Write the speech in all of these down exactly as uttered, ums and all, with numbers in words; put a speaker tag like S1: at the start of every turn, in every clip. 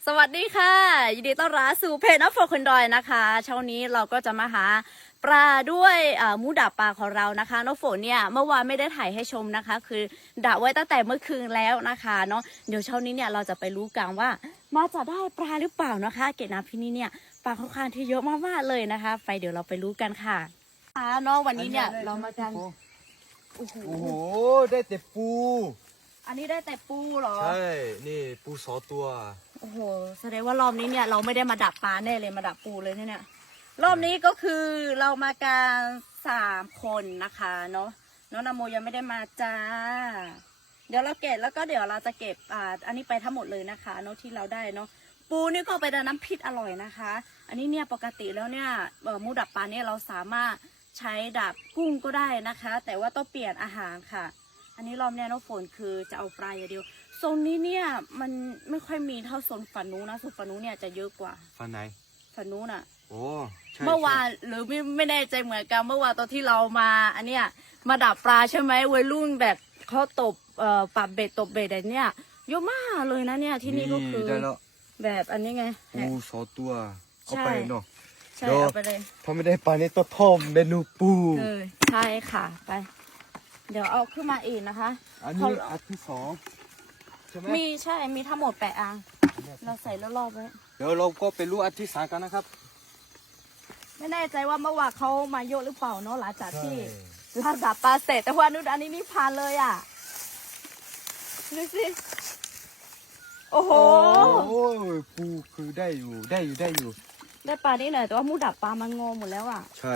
S1: สวัสดีค่ะยินดีต้อนรับสู่เพจน้ำฝนคนดอยนะคะเช้านี้เราก็จะมาหาปลาด้วยมูดับปลาของเรานะคะน้องฝนเนี่ยเมื่อวานไม่ได้ถ่ายให้ชมนะคะ คือดักไว้ตั้งแต่เมื่อคืนแล้วนะคะเนาะเดี๋ยวเช้านี้เนี่ยเราจะไปรู้กันว่ามาจะได้ปลาหรือเปล่านะคะ เกตน้ำที่นี่เนี่ยปลาค่อนข้างที่เยอะมากๆเลยนะคะไปเดี๋ยวเราไปรู้กันค่ะเนาะวันนี้เนี่ยเรามากันโอ้โห
S2: โอ้โห ได้แต่ปู
S1: อันนี้ได้แต่ปูเหรอ
S2: ใช่ นี่ปูสองตัว
S1: โอ้โหแสดงว่ารอบนี้เนี่ยเราไม่ได้มาดักปลาแน่เลยมาดักปูเลยเนี่ยรอบนี้ก็คือเรามากันสามคนนะคะเนาะน้องนโมยังไม่ได้มาจ้าเดี๋ยวเราเก็บแล้วก็เดี๋ยวเราจะเก็บอ่าอันนี้ไปทั้งหมดเลยนะคะเนาะที่เราได้เนาะปูนี่ก็ไปดันน้ำพริกอร่อยนะคะ อันนี้เนี่ยปกติแล้วเนี่ยเอ่อหมูดับปลาเนี่ยเราสามารถใช้ดับกุ้งก็ได้นะคะ แต่ว่าต้องเปลี่ยนอาหารค่ะ อันนี้รอบเนี้ยน้องฝนคือจะเอาปลาอย่างเดียวโซนนี้เนี่ยมันไม่ค่อยมีเท่าโซนฝั่งนู้นนะโซนฝั่งนู้นเนี่ยจะเยอะกว่า
S2: ฟันไหน
S1: ฝั่งนู้นอ่ะ
S2: โอ้ใช่
S1: เมื่อวานหรือไม่ไม่แน่ใจเหมือนกันเมื่อวานตอนที่เรามาอันเนี้ยมาดับปลาใช่ไหมวัยรุ่นแบบเขาตบเอ่อปรับเบ็ดตบเบ็ดอะไรเนี่ยเยอะมากเลยนะเนี่ยที่นี่ก็คือ
S2: ได้แล้ว
S1: แบบอันนี้ไง
S2: ปูสองตัว เอาไปเนาะ
S1: ใช่
S2: เดี๋ยว
S1: เอาไปเลย
S2: ถ้าไม่ได้ปลานี่ต้องทอมเมนูปู
S1: เออใช่ค่ะไป เดี๋ยวเอาขึ้นมาอีกนะคะ
S2: อันนี้อันที่สองใช่ไหม
S1: มีใช่มีทั้งหมดแปดอันเราใส่แล้วรอบไว้
S2: เดี๋ยวเราก็ไปรู้อันที่สามกันนะครับ
S1: ไม่แน่ใจว่าเมื่อวานเขามาเยอะหรือเปล่าเนาะหลังจากที่
S2: ใช่
S1: ลาดดับปลาเสร็จแต่ว่านุดอันนี้นี่ผ่านเลยอ่ะดูสิโอ้โห
S2: โอ้ยปูคือได้อยู่ ได้อยู่ ได้อยู่
S1: ได้ปลานี่หน่อยแต่ว่ามูดับปลามันงอหมดแล้วอ่ะ
S2: ใช่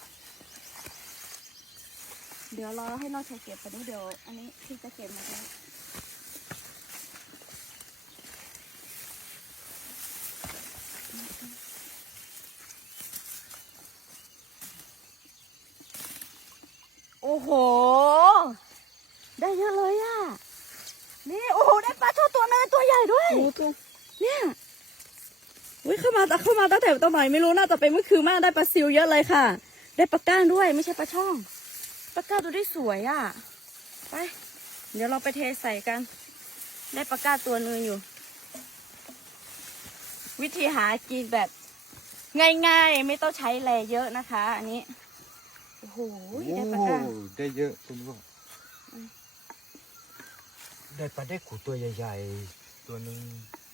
S1: เดี๋ยวรอให้น้องชายเก็บไปนี่เดี๋ยวอันนี้พี่จะเก็บมาแล้วโอ้โหได้เยอะเลยอ่ะนี่โอ้โหได้ปลาช่อตัวนึงตัวใหญ่ด้วยเนี่ยอุ้ยเข้ามาแต่เข้ามาตั้งแต่ตอนไหนไม่รู้น่าจะเป็นเมื่อคืนมากได้ปลาซิวเยอะเลยค่ะ ได้ปลาก้านด้วยไม่ใช่ปลาช่องปลาก้านตัวได้สวยอ่ะไปเดี๋ยวเราไปเทใส่กันได้ปลาก้านตัวนึงอยู่ วิธีหากินแบบง่ายๆไม่ต้องใช้แรงเยอะนะคะ อันนี้โอ้โห
S2: โอ้
S1: ได้ปลาก้าน
S2: ได้เยอะคุณพ่อได้ปลาได้ขูตัวใหญ่ๆ ตัวหนึ่ง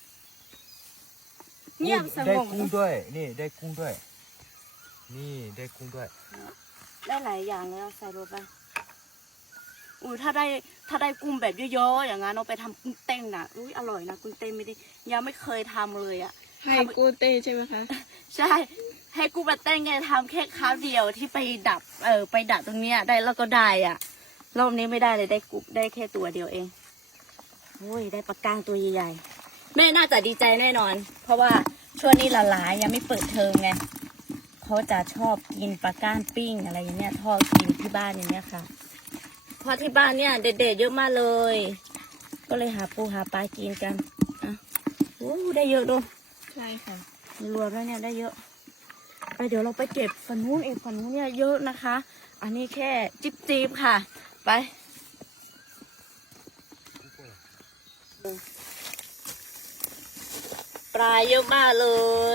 S1: เงียบส
S2: ได้
S1: งบ
S2: กุ้งด้วย นี่ได้กุ้งด้วย นี่ได้กุ้งด้วย
S1: ได้หลายอย่างเลยเอาใส่ลงไปอุ้ยถ้าได้ถ้าได้กุ้งแบบเยอะๆอย่างนั้นเอาไปทำกุ้งเต้นน่ะอุ้ยอร่อยนะกุ้งเต้นไม่ได้ยังไม่เคยทำเลยอ่ะ
S3: ให้กูเต้ใช่ไหมคะ
S1: ใช่ให้กุ้งมาเต้นไงทำแค่คราวเดียวที่ไปดับเออไปดับตรงเนี้ยได้แล้วก็ได้อ่ะรอบนี้ไม่ได้เลยได้กุ้งได้แค่ตัวเดียวเองโอ้ยได้ปลาก้างตัวใหญ่ๆแม่น่าจะดีใจแน่นอน เพราะว่าช่วงนี้หลานๆยังไม่เปิดเทอมไงเขาจะชอบกินปลาก้างปิ้งอะไรอย่างเงี้ยทอดกินที่บ้านอย่างเงี้ยค่ะเพราะที่บ้านเนี่ยเด็ดๆเยอะมากเลย ก็เลยหาปูหาปลากินกันอ่ะโอ้ได้เยอะด้วย
S3: ใช่ค่ะ
S1: รวมแล้วเนี่ยได้เยอะไปเดี๋ยวเราไปเก็บฝั่งนู้นเองฝั่งนู้นเนี่ยเยอะนะคะ อันนี้แค่จิ๊บจิ๊บค่ะ ไปปลาเยอะมากเลย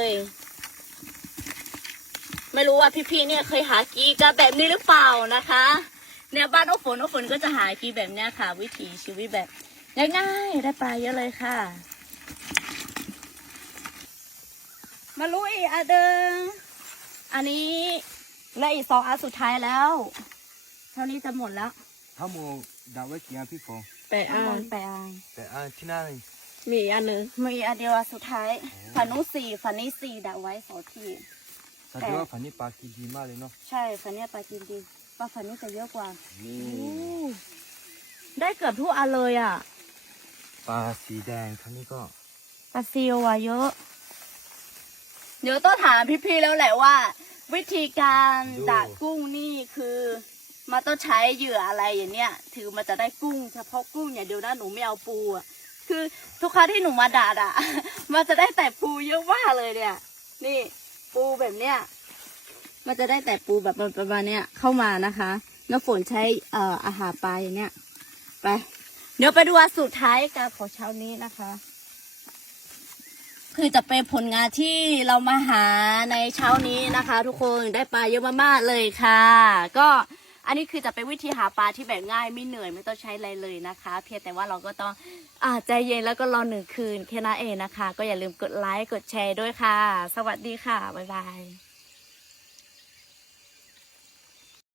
S1: ไม่รู้ว่าพี่ๆเนี่ยเคยหากีกันแบบนี้หรือเปล่านะคะเนี่ยบ้านน้องฝนน้องฝนก็จะหากีแบบเนี้ยค่ะ วิถีชีวิตแบบง่ายๆได้ปลาเยอะเลยค่ะ มาลุยอ่ะเดิงอันนี้เหลืออีกสองอันสุดท้ายแล้ว เท่านี้จะหมดแล้ว
S2: ถ้าโมดาวไว้กี่อันพี่ฟอง
S3: แปะ
S1: ทั้ง
S3: อ่า
S1: หม
S3: ง
S1: ดแปดอัน
S2: แต่อันที่หน้านี่
S3: มีอีกอันหนึ่ง
S1: มีอันเดียวอันสุดท้ายฝันนู้นสี่ฝันนี้สี่ดักไว้สองที่
S2: แสดงว่าฝันนี้ปลากินดีมากเลยเนาะ
S1: ใช่ฝันเนี้ยปลากินดีปลาฝันนี้จะเยอะกว่า
S2: นี่
S1: โอ้ได้เกือบทุกอันเลยอ่ะ
S2: ปลาสีแดงครั้งนี้ก็
S1: ปลาซิวอ่ะเยอะ เดี๋ยวต้องถามพี่ๆแล้วแหละว่า วิธีการดักกุ้งนี่คือมันต้องใช้เหยื่ออะไรอย่างเนี้ยถือมันจะได้กุ้งเฉพาะกุ้งอย่างเดียวนะหนูไม่เอาปูอ่ะคือทุกครั้งที่หนูมาดัดอ่ะ มันจะได้แต่ปูเยอะมากเลยเนี่ย นี่ปูแบบเนี้ยมันจะได้แต่ปูแบบประมาณเนี้ยเข้ามานะคะน้ำฝนใช้เอ่ออาหารปลาอย่างเนี้ยไปเดี๋ยวไปดูอันสุดท้ายกันของเช้านี้นะคะคือจะเป็นผลงานที่เรามาหาในเช้านี้นะคะ ทุกคนได้ปลาเยอะมากๆเลยค่ะ ก็อันนี้คือจะเป็นวิธีหาปลาที่แบบง่ายไม่เหนื่อยไม่ต้องใช้อะไรเลยนะคะ เพียงแต่ว่าเราก็ต้องอ่าใจเย็นแล้วก็รอหนึ่งคืนแค่นั้นเองนะคะ ก็อย่าลืมกดไลค์กดแชร์ด้วยค่ะ สวัสดีค่ะบ๊ายบาย